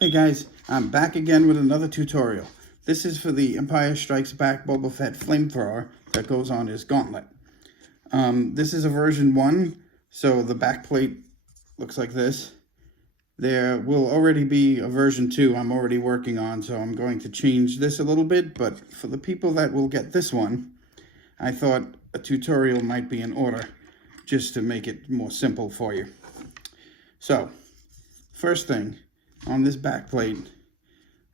Hey guys, I'm back again with another tutorial. This is for the Empire Strikes Back Boba Fett flamethrower that goes on his gauntlet. This is a version 1, so the back plate looks like this. There will already be a version 2 I'm already working on, so I'm going to change this a little bit, but for the people that will get this one, I thought a tutorial might be in order, just to make it more simple for you. So, first thing, on this back plate,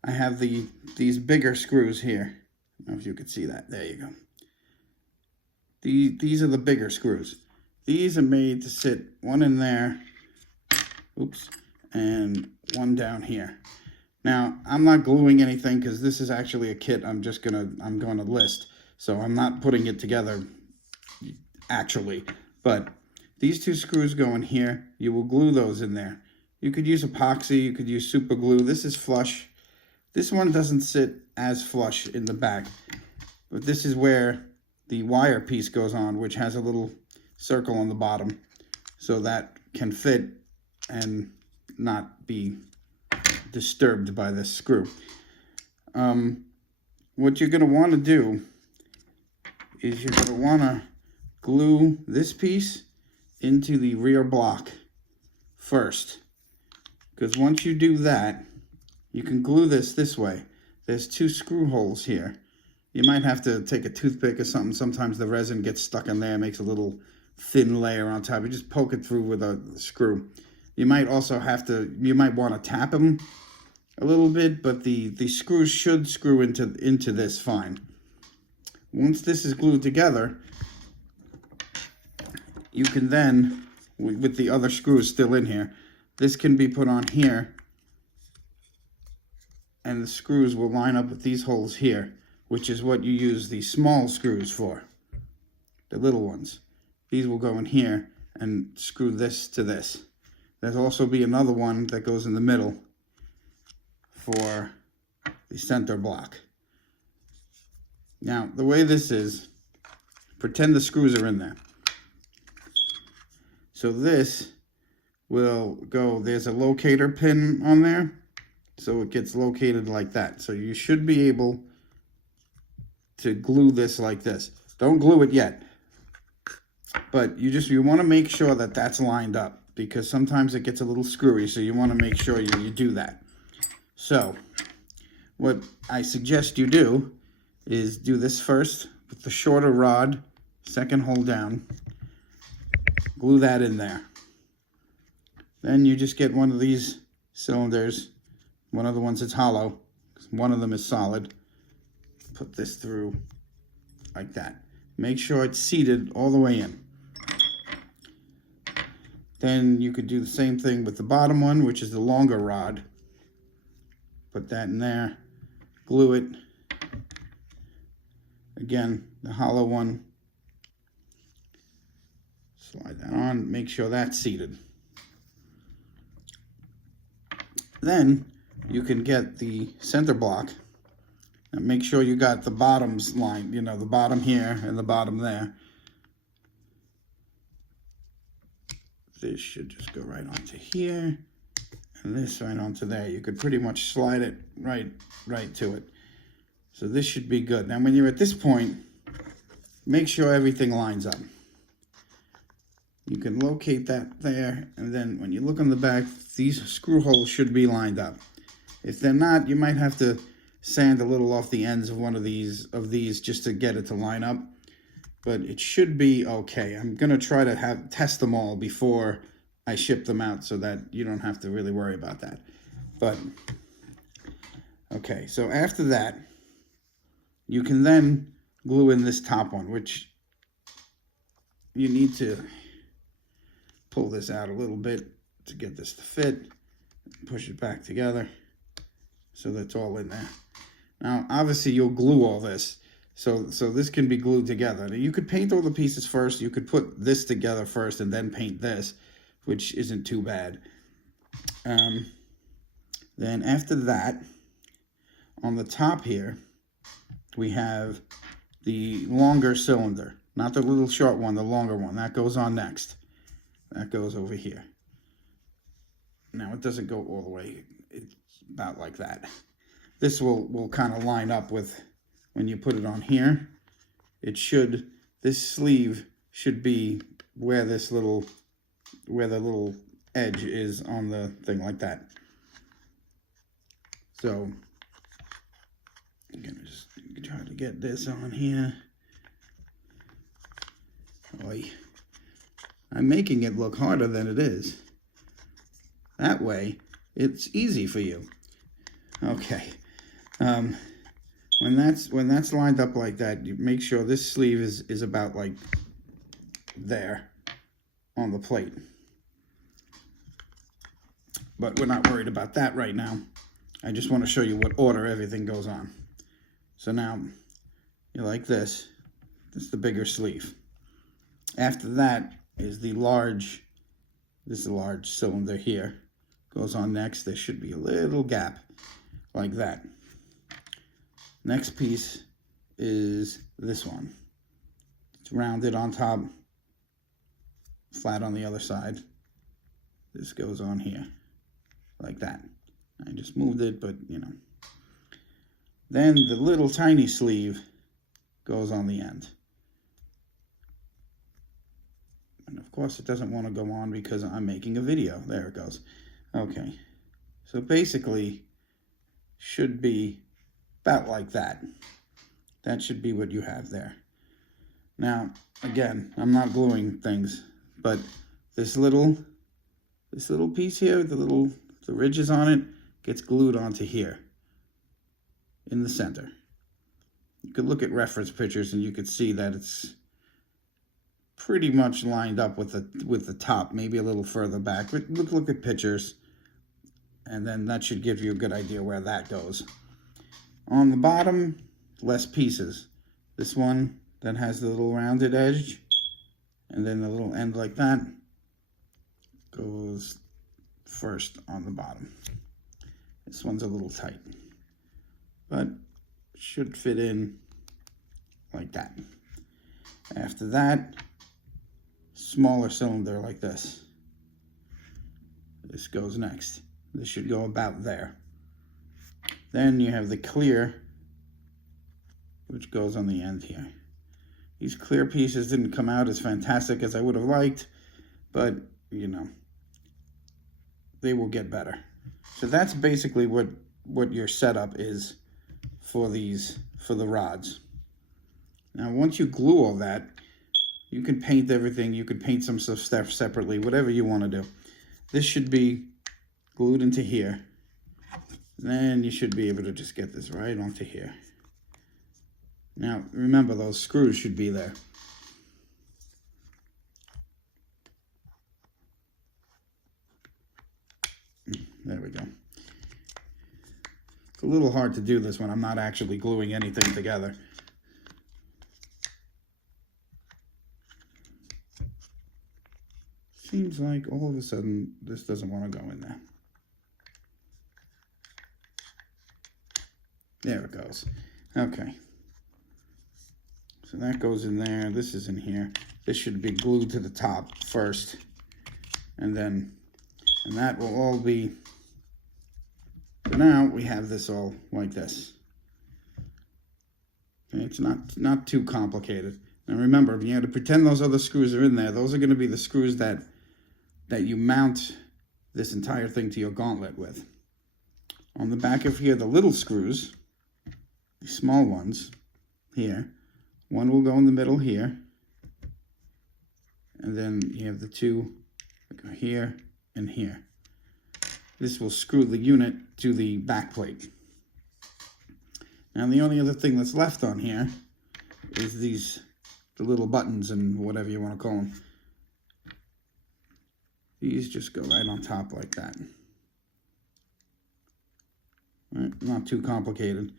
I have these bigger screws here. I don't know if you could see that. There you go. These are the bigger screws. These are made to sit one in there, oops, and one down here. Now, I'm not gluing anything because this is actually a kit I'm going to list. So I'm not putting it together actually, but these two screws go in here. You will glue those in there. You could use epoxy, you could use super glue. This is flush. This one doesn't sit as flush in the back, but this is where the wire piece goes on, which has a little circle on the bottom, so that can fit and not be disturbed by this screw. What you're going to want to do is you're going to want to glue this piece into the rear block first. Because once you do that, you can glue this way. There's two screw holes here. You might have to take a toothpick or something. Sometimes the resin gets stuck in there, makes a little thin layer on top. You just poke it through with a screw. You might also you might want to tap them a little bit, but the screws should screw into this fine. Once this is glued together, you can then, with the other screws still in here, this can be put on here, and the screws will line up with these holes here, which is what you use the small screws for, the little ones. These will go in here and screw this to this. There'll also be another one that goes in the middle for the center block. Now, the way this is, pretend the screws are in there. So this will go, there's a locator pin on there, so it gets located like that. So you should be able to glue this like this. Don't glue it yet, but you want to make sure that that's lined up, because sometimes it gets a little screwy, so you want to make sure you do that. So what I suggest you do is do this first with the shorter rod, second hole down, glue that in there. Then you just get one of these cylinders, one of the ones that's hollow, one of them is solid. Put this through like that. Make sure it's seated all the way in. Then you could do the same thing with the bottom one, which is the longer rod. Put that in there, glue it. Again, the hollow one, slide that on, make sure that's seated. Then you can get the center block and make sure you got the bottoms lined, the bottom here and the bottom there. This should just go right onto here, and this right onto there. You could pretty much slide it right to it. So this should be good. Now when you're at this point, make sure everything lines up. You can locate that there, and then when you look on the back, these screw holes should be lined up. If they're not, you might have to sand a little off the ends of one of these just to get it to line up. But it should be okay. I'm gonna try to test them all before I ship them out, so that you don't have to really worry about that. But okay, so after that, you can then glue in this top one, which you need to pull this out a little bit to get this to fit. Push it back together so that's all in there. Now, obviously, you'll glue all this, so this can be glued together. Now, you could paint all the pieces first. You could put this together first and then paint this, which isn't too bad. Then after that, on the top here, we have the longer cylinder, not the little short one, the longer one. That goes on next. That goes over here. Now it doesn't go all the way. It's about like that. This will kind of line up with when you put it on here. It should, this sleeve should be where the little edge is on the thing, like that. So I'm gonna just try to get this on here. Boy, I'm making it look harder than it is. That way, it's easy for you. Okay. When that's lined up like that, you make sure this sleeve is about like there on the plate. But we're not worried about that right now. I just want to show you what order everything goes on. So now, you like this. This is the bigger sleeve. After that is the large, this is a large cylinder here. Goes on next. There should be a little gap like that. Next piece is this one. It's rounded on top, flat on the other side. This goes on here like that. I just moved it, but you know. Then the little tiny sleeve goes on the end. And of course it doesn't want to go on because I'm making a video. There it goes. Okay. So basically should be about like that. That should be what you have there. Now, again, I'm not gluing things, but this little piece here, the ridges on it, gets glued onto here in the center. You could look at reference pictures and you could see that it's pretty much lined up with the top, maybe a little further back. Look at pictures, and then that should give you a good idea where that goes. On the bottom, less pieces. This one that has the little rounded edge, and then the little end like that, goes first on the bottom. This one's a little tight, but should fit in like that. After that, smaller cylinder like this. This goes next. This should go about there. Then you have the clear, which goes on the end here. These clear pieces didn't come out as fantastic as I would have liked, but you know, they will get better. So that's basically what your setup is for the rods. Now once you glue all that, you can paint everything. You can paint some stuff separately, whatever you want to do. This should be glued into here. Then you should be able to just get this right onto here. Now remember, those screws should be there. There we go. It's a little hard to do this when I'm not actually gluing anything together. Seems like all of a sudden this doesn't want to go in there. There it goes. Okay. So that goes in there. This is in here. This should be glued to the top first. And that will all be, for now we have this all like this. Okay, it's not too complicated. Now remember, you have to pretend those other screws are in there. Those are going to be the screws that you mount this entire thing to your gauntlet with. On the back of here, the little screws, the small ones here, one will go in the middle here, and then you have the two that go here and here. This will screw the unit to the back plate. Now the only other thing that's left on here is the little buttons and whatever you want to call them. These just go right on top like that. Right, not too complicated.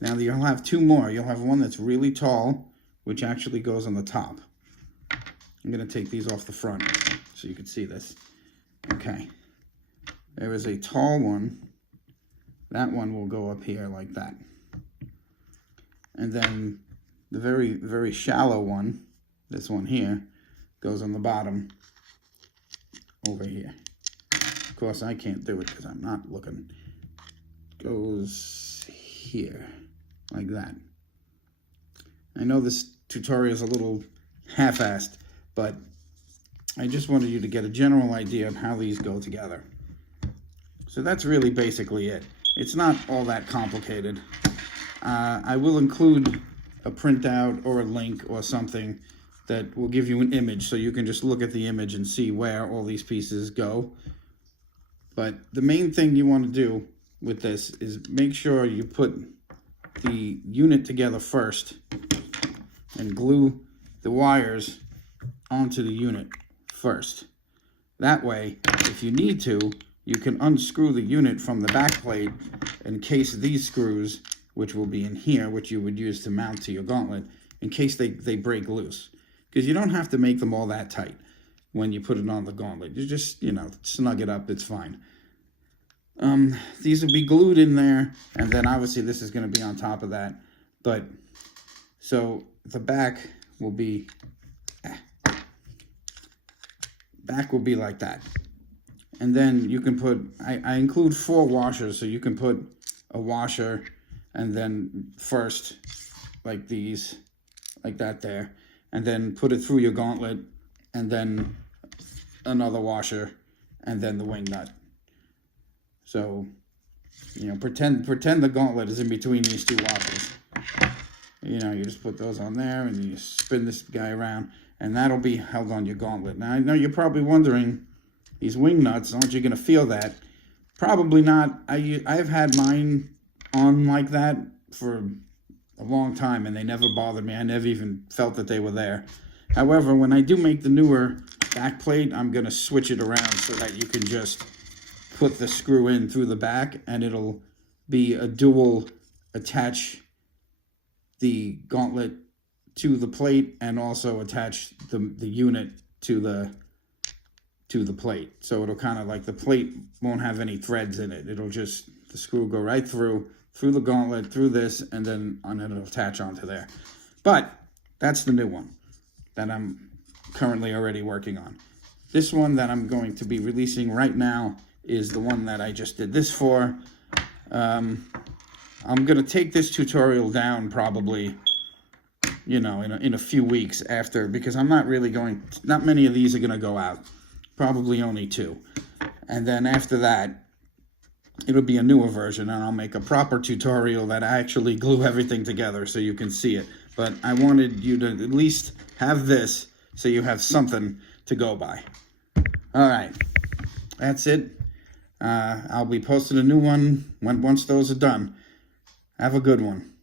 Now you'll have two more. You'll have one that's really tall, which actually goes on the top. I'm going to take these off the front so you can see this. Okay. There is a tall one. That one will go up here like that. And then the very, very shallow one, this one here, goes on the bottom over here. of course I can't do it because I'm not looking, goes here, like that. I know this tutorial is a little half-assed, but I just wanted you to get a general idea of how these go together. So that's really basically it. It's not all that complicated. I will include a printout or a link or something that will give you an image so you can just look at the image and see where all these pieces go. But the main thing you want to do with this is make sure you put the unit together first and glue the wires onto the unit first. That way, if you need to, you can unscrew the unit from the back plate in case these screws, which will be in here, which you would use to mount to your gauntlet, in case they break loose. Because you don't have to make them all that tight when you put it on the gauntlet. You just, you know, snug it up, it's fine. These will be glued in there, and then obviously this is going to be on top of that. But, so the back will be like that. And then you can put, I include 4 washers, so you can put a washer and then first, like these, like that there, and then put it through your gauntlet, and then another washer, and then the wing nut. So, you know, pretend the gauntlet is in between these 2 washers. You know, you just put those on there, and you spin this guy around, and that'll be held on your gauntlet. Now, I know you're probably wondering, these wing nuts, aren't you going to feel that? Probably not. I've had mine on like that for a long time, and they never bothered me. I never even felt that they were there. However, when I do make the newer back plate, I'm going to switch it around so that you can just put the screw in through the back, and it'll be a dual attach the gauntlet to the plate and also attach the unit to the plate. So it'll kind of like, the plate won't have any threads in it. It'll just, the screw go right through the gauntlet, through this, and then it'll attach onto there. But that's the new one that I'm currently already working on. This one that I'm going to be releasing right now is the one that I just did this for. I'm going to take this tutorial down probably, you know, in a few weeks after, because I'm not really going, not many of these are going to go out. Probably only 2. And then after that, it'll be a newer version, and I'll make a proper tutorial that I actually glue everything together so you can see it. But I wanted you to at least have this so you have something to go by. All right, that's it. I'll be posting a new one once those are done. Have a good one.